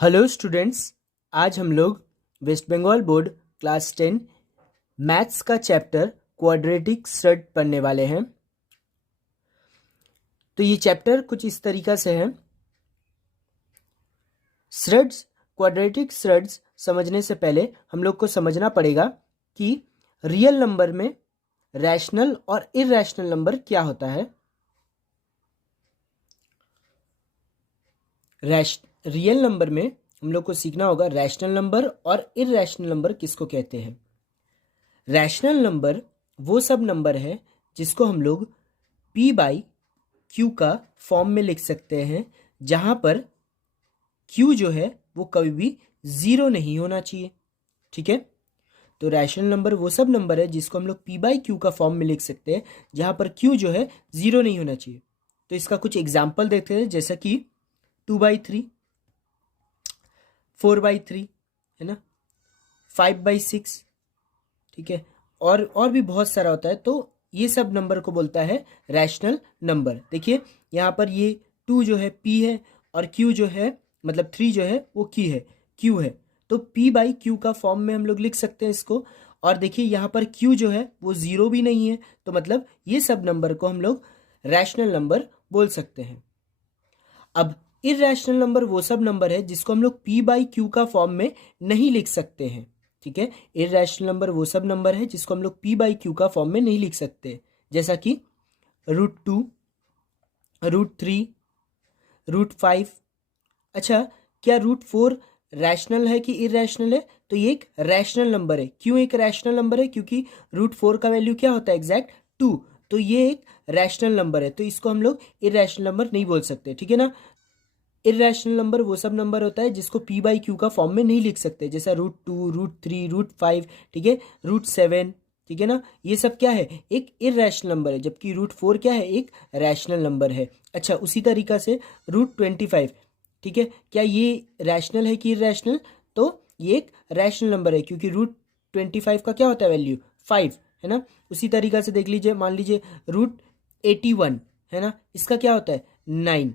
Hello students, आज हम लोग West Bengal board class 10 maths का चैप्टर क्वाड्रेटिक श्रड पढ़ने वाले हैं। तो ये चैप्टर कुछ इस तरीका से है। श्रड्स, क्वाड्रेटिक श्रड्स समझने से पहले हम लोग को समझना पड़ेगा कि रियल नंबर में रैशनल और इरैशनल नंबर क्या होता है। रियल नंबर में हम लोग को सीखना होगा रैशनल नंबर और इरैशनल नंबर किसको कहते हैं। रैशनल नंबर वो सब नंबर है जिसको हम लोग p बाई क्यू का फॉर्म में लिख सकते हैं, जहां पर q जो है वो कभी भी ज़ीरो नहीं होना चाहिए। ठीक है, तो रैशनल नंबर वो सब नंबर है जिसको हम लोग p बाई क्यू का फॉर्म में लिख सकते हैं, जहां पर q जो है ज़ीरो नहीं होना चाहिए। तो इसका कुछ एग्जाम्पल देखते हैं, जैसा कि 2/3, 4/3 है ना, 5/6। ठीक है, और भी बहुत सारा होता है। तो ये सब नंबर को बोलता है रैशनल नंबर। देखिए यहाँ पर ये 2 जो है p है और q जो है मतलब 3 जो है वो q है। तो p बाई क्यू का फॉर्म में हम लोग लिख सकते हैं इसको। और देखिए यहाँ पर q जो है वो ज़ीरो भी नहीं है, तो मतलब ये सब नंबर को हम लोग रैशनल नंबर बोल सकते हैं। अब इरैशनल नंबर वो सब नंबर है जिसको हम लोग p बाई क्यू का फॉर्म में नहीं लिख सकते हैं। ठीक है, इरैशनल नंबर वो सब नंबर है जिसको हम लोग p बाई क्यू का फॉर्म में नहीं लिख सकते, जैसा कि √2, √3, √5। अच्छा, क्या √4 रैशनल है कि इरैशनल है? तो ये एक रैशनल नंबर है। क्यों एक रैशनल नंबर है? क्योंकि √4 का वैल्यू क्या होता है? एग्जैक्ट 2। तो ये एक रैशनल नंबर है, तो इसको हम लोग इरैशनल नंबर नहीं बोल सकते। ठीक है ना, इरैशनल नंबर वो सब नंबर होता है जिसको p बाई क्यू का फॉर्म में नहीं लिख सकते, जैसा √2, √3, √5। ठीक है, √7। ठीक है ना, ये सब क्या है? एक इरैशनल नंबर है, जबकि √4 क्या है? एक रैशनल नंबर है। अच्छा, उसी तरीका से √25। ठीक है, क्या ये रैशनल है कि इरैशनल? तो ये एक रैशनल नंबर है, क्योंकि √25 का क्या होता है वैल्यू? 5 है ना। उसी तरीका से देख लीजिए, मान लीजिए √81 है ना, इसका क्या होता है? 9।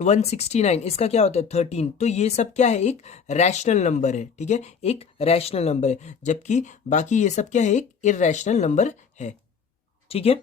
√169 इसका क्या होता है? 13। तो ये सब क्या है? एक रैशनल नंबर है। ठीक है, एक रैशनल नंबर है, जबकि बाकी ये सब क्या है? एक इरैशनल नंबर है। ठीक है,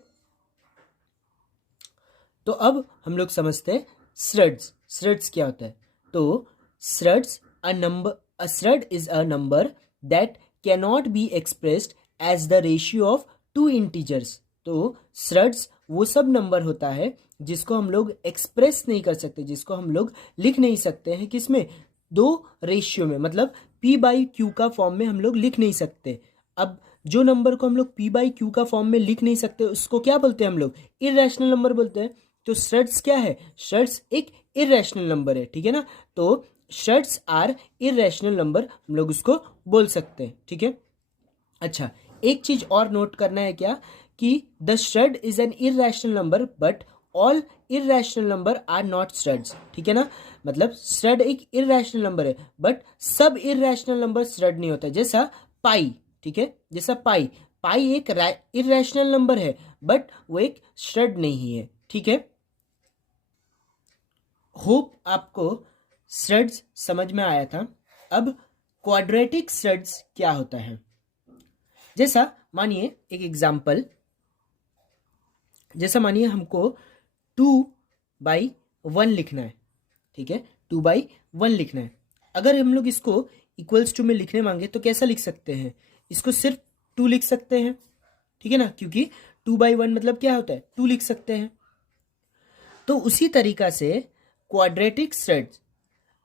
तो अब हम लोग समझते हैं श्रड्स। श्रड्स क्या होता है? तो surds a surd is a number that cannot be expressed as the ratio of two integers. तो श्रड्स वो सब नंबर होता है जिसको हम लोग एक्सप्रेस नहीं कर सकते, जिसको हम लोग लिख नहीं सकते हैं। किसमें? दो रेशियो में, मतलब p बाई क्यू का फॉर्म में हम लोग लिख नहीं सकते। अब जो नंबर को हम लोग p बाई क्यू का फॉर्म में लिख नहीं सकते उसको क्या बोलते हैं हम लोग? इरैशनल नंबर बोलते हैं। तो श्रड्स क्या है? श्रड्स एक इरैशनल नंबर है। ठीक है ना, तो श्रड्स आर इरैशनल नंबर, हम लोग उसको बोल सकते हैं। ठीक है, अच्छा, एक चीज और नोट करना है क्या, कि the surd is an irrational number but all irrational number are not surds. ठीक है ना, मतलब श्रड एक इरैशनल नंबर है बट सब इरैशनल नंबर श्रड नहीं होता, जैसा पाई। ठीक है, जैसा पाई, पाई एक इरैशनल नंबर है बट वो एक श्रड नहीं है। ठीक है, होप आपको श्रड्स समझ में आया था। अब क्वाड्रेटिक श्रड्स क्या होता है? जैसा मानिए एक एग्जाम्पल, जैसा मानिए हमको 2/1 लिखना है। ठीक है, 2/1 लिखना है। अगर हम लोग इसको इक्वल्स टू में लिखने मांगे तो कैसा लिख सकते हैं? इसको सिर्फ 2 लिख सकते हैं। ठीक है ना, क्योंकि 2/1 मतलब क्या होता है? 2 लिख सकते हैं। तो उसी तरीका से क्वाड्रेटिक श्रड्स,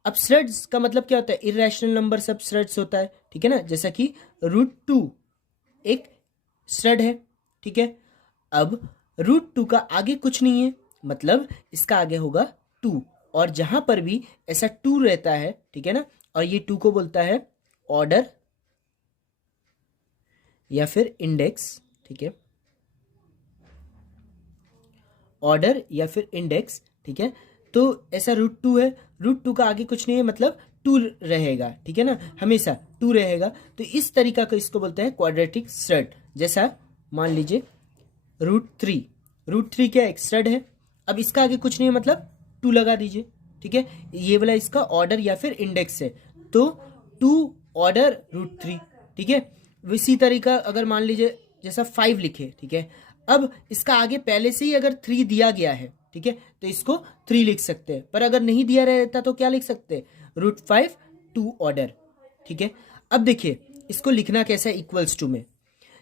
अब श्रड्स का मतलब क्या होता है? इरैशनल नंबर सब श्रड्स होता है। ठीक है ना, जैसा कि √2 एक श्रड है। ठीक है, अब √2 का आगे कुछ नहीं है, मतलब इसका आगे होगा 2। और जहां पर भी ऐसा 2 रहता है, ठीक है ना, और ये 2 को बोलता है ऑर्डर या फिर इंडेक्स। ठीक है, ऑर्डर या फिर इंडेक्स। ठीक है, तो ऐसा √2 है, √2 का आगे कुछ नहीं है, मतलब 2 रहेगा। ठीक है ना, हमेशा 2 रहेगा। तो इस तरीका को इसको बोलते हैं क्वाड्रेटिक श्रड। जैसा मान लीजिए √3, √3 क्या? एक श्रड है। अब इसका आगे कुछ नहीं है, मतलब 2 लगा दीजिए। ठीक है, ये वाला इसका ऑर्डर या फिर इंडेक्स है, तो 2 ऑर्डर √3, ठीक है। इसी तरीका अगर मान लीजिए जैसा 5 लिखे, ठीक है, अब इसका आगे पहले से ही अगर 3 दिया गया है, ठीक है, तो इसको 3 लिख सकते हैं, पर अगर नहीं दिया रहता तो क्या लिख सकते हैं, √5 2 ऑर्डर, ठीक है। अब देखिए इसको लिखना कैसा है, इक्वल्स टू में,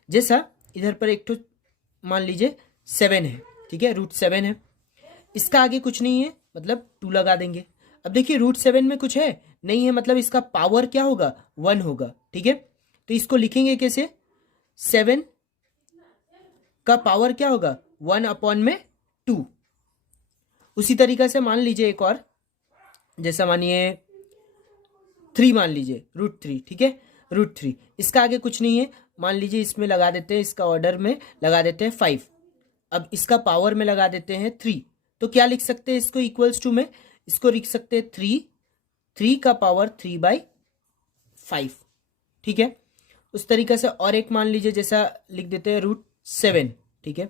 जैसा इधर पर एक तो मान लीजिए 7 है, ठीक है, √7 है, इसका आगे कुछ नहीं है मतलब 2 लगा देंगे। अब देखिए √7 में कुछ है नहीं है, मतलब इसका पावर क्या होगा, 1 होगा, ठीक है। तो इसको लिखेंगे कैसे, 7 का पावर क्या होगा, 1/2। उसी तरीका से मान लीजिए एक और, जैसा मानिए 3 मान लीजिए, √3, ठीक है, √3, इसका आगे कुछ नहीं है, मान लीजिए इसमें लगा देते हैं, इसका ऑर्डर में लगा देते हैं 5, अब इसका पावर में लगा देते हैं 3, तो क्या लिख सकते हैं इसको, इक्वल्स टू में इसको लिख सकते हैं 3 का पावर 3/5, ठीक है। उस तरीके से और एक मान लीजिए जैसा लिख देते हैं √7, ठीक है,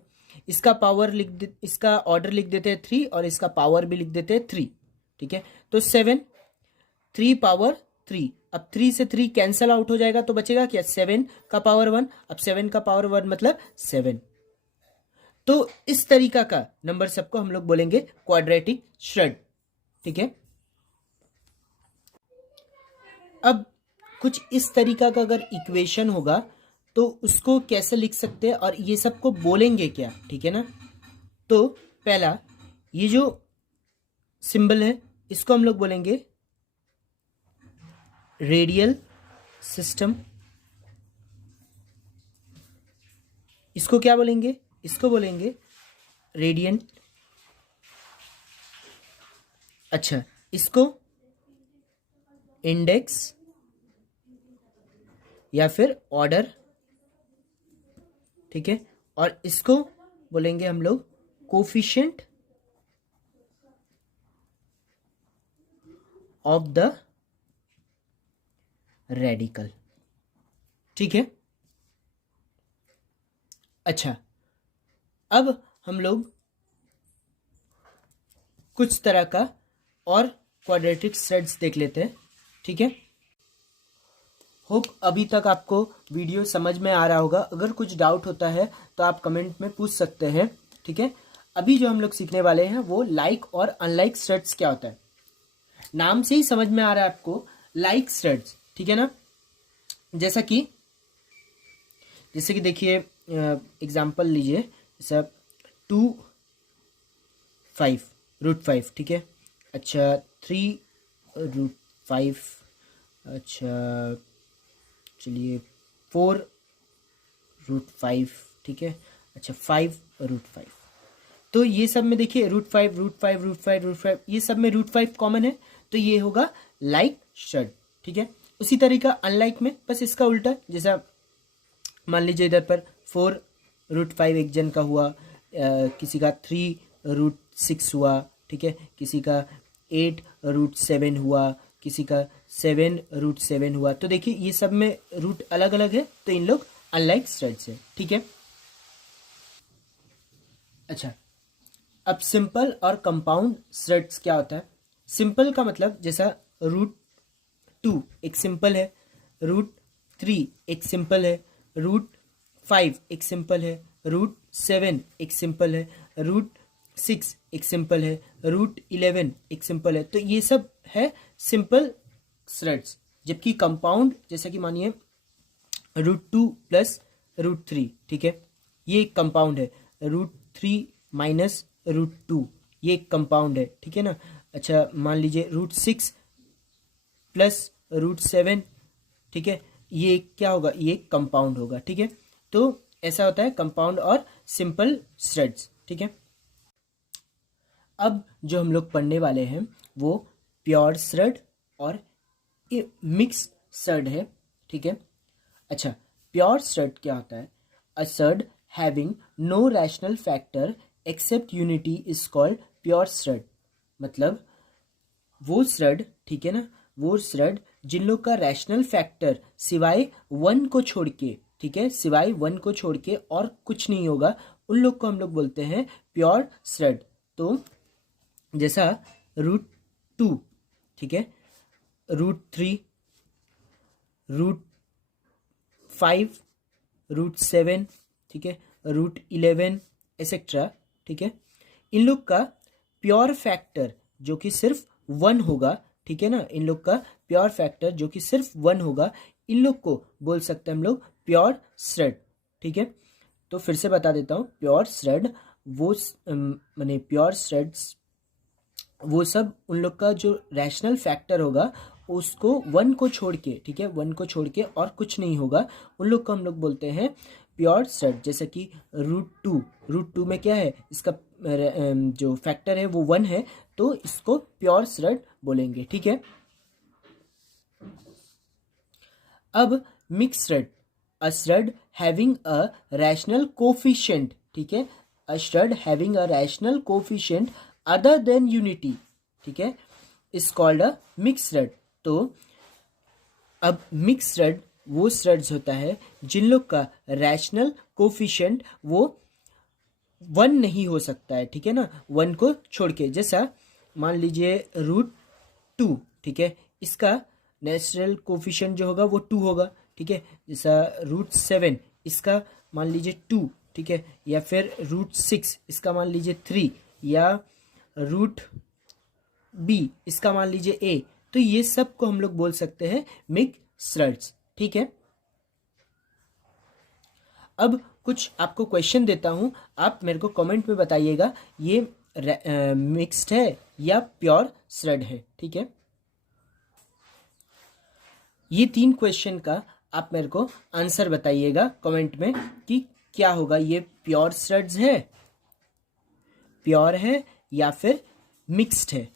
इसका पावर इसका ऑर्डर लिख देते हैं 3 और इसका पावर भी लिख देते हैं 3, ठीक है। तो 7 3 पावर 3, अब 3 से 3 कैंसल आउट हो जाएगा, तो बचेगा क्या, 7 का पावर 1, अब 7 का पावर 1 मतलब 7। तो इस तरीका का नंबर सबको हम लोग बोलेंगे क्वाड्रेटिक श्रेड, ठीक है। अब कुछ इस तरीका का अगर इक्वेशन होगा तो उसको कैसे लिख सकते हैं और ये सबको बोलेंगे क्या, ठीक है ना। तो पहला ये जो सिंबल है इसको हम लोग बोलेंगे रेडियल सिस्टम, इसको क्या बोलेंगे, इसको बोलेंगे रेडियंट, अच्छा इसको इंडेक्स या फिर ऑर्डर, ठीक है, और इसको बोलेंगे हम लोग कोफिशिएंट ऑफ द रेडिकल, ठीक है। अच्छा अब हम लोग कुछ तरह का और क्वाड्रेटिक श्रेड्स देख लेते हैं, ठीक है। होप अभी तक आपको वीडियो समझ में आ रहा होगा, अगर कुछ डाउट होता है तो आप कमेंट में पूछ सकते हैं, ठीक है। अभी जो हम लोग सीखने वाले हैं वो लाइक और अनलाइक श्रेड्स क्या होता है, नाम से ही समझ में आ रहा है आपको, लाइक श्रेड्स, ठीक है ना। जैसे कि देखिए एग्जाम्पल लीजिए, जैसा 2 5 √5, ठीक है, अच्छा 3 √5, अच्छा चलिए 4 √5, ठीक है, अच्छा 5 √5। तो ये सब में देखिए √5 √5 √5 √5, ये सब में √5 कॉमन है, तो ये होगा लाइक श्रेड, ठीक है। उसी तरीका अनलाइक में बस इसका उल्टा, जैसा मान लीजिए इधर पर 4 √5 एक जन का हुआ, किसी का 3 √6 हुआ, ठीक है, किसी का 8 √7 हुआ, किसी का 7 √7 हुआ, तो देखिए ये सब में रूट अलग अलग है, तो इन लोग अनलाइक श्रेड्स है, ठीक है। अच्छा अब सिंपल और कंपाउंड श्रेड्स क्या होता है, सिंपल का मतलब जैसा √2 एक सिंपल है, √3 एक सिंपल है, √5 एक सिंपल है, √7 एक सिंपल है, √6 एक सिंपल है, √11 एक सिंपल है, तो ये सब है सिंपल श्रेड्स। जबकि कंपाउंड जैसा कि मानिए √2 प्लस √3, ठीक है, ये एक कंपाउंड है, √3 माइनस √2 ये एक कंपाउंड है, ठीक है ना। अच्छा मान लीजिए √6 प्लस √7, ठीक है, ये क्या होगा, ये कंपाउंड होगा, ठीक है। तो ऐसा होता है कंपाउंड और सिंपल श्रेड्स, ठीक है। अब जो हम लोग पढ़ने वाले हैं वो प्योर श्रेड और मिक्स श्रेड है, ठीक है। अच्छा प्योर श्रेड क्या होता है, a surd having no rational factor except unity is called pure surd, मतलब वो श्रेड, ठीक है ना, वो श्रेड जिन लोग का रैशनल फैक्टर सिवाय 1 को छोड़ के, ठीक है, सिवाय 1 को छोड़ के और कुछ नहीं होगा, उन लोग को हम लोग बोलते हैं प्योर श्रेड। तो जैसा 2, ठीक है, √3, √5, √7, ठीक है, √11 एक्सेट्रा, ठीक है। इन लोग का प्योर फैक्टर जो कि सिर्फ 1 होगा, ठीक है ना, इन लोग का प्योर फैक्टर जो कि सिर्फ 1 होगा, इन लोग को बोल सकते हैं हम लोग प्योर श्रेड, ठीक है। तो फिर से बता देता हूँ, प्योर श्रेड वो माने प्योर श्रेड्स वो सब उन लोग का जो रैशनल फैक्टर होगा उसको 1 को छोड़ के, ठीक है, 1 को छोड़ के और कुछ नहीं होगा, उन लोग को हम लोग बोलते हैं प्योर श्रेड। जैसे कि √2 में क्या है, इसका जो फैक्टर है वो 1 है, तो इसको प्योर श्रेड बोलेंगे, ठीक है। अब mix surd, a surd having a rational coefficient, ठीक है, a surd having a rational coefficient other than unity, ठीक है, is called a mix surd. तो अब मिक्स श्रेड वो श्रेड्स होता है जिन लोग का रैशनल कोफिशिएंट वो 1 नहीं हो सकता है, ठीक है ना, 1 को छोड़ के। जैसा मान लीजिए √2, ठीक है, इसका नेचुरल कोफिशिएंट जो होगा वो 2 होगा, ठीक है। जैसा √7, इसका मान लीजिए 2, ठीक है, या फिर √6, इसका मान लीजिए 3, या √b, इसका मान लीजिए a। तो ये सब को हम लोग बोल सकते हैं मिक्स श्रेड्स, ठीक है। अब कुछ आपको क्वेश्चन देता हूं, आप मेरे को कमेंट में बताइएगा ये मिक्स्ड है या प्योर श्रेड है, ठीक है। ये 3 क्वेश्चन का आप मेरे को आंसर बताइएगा कमेंट में कि क्या होगा, ये प्योर श्रेड्स है, प्योर है या फिर मिक्स्ड है।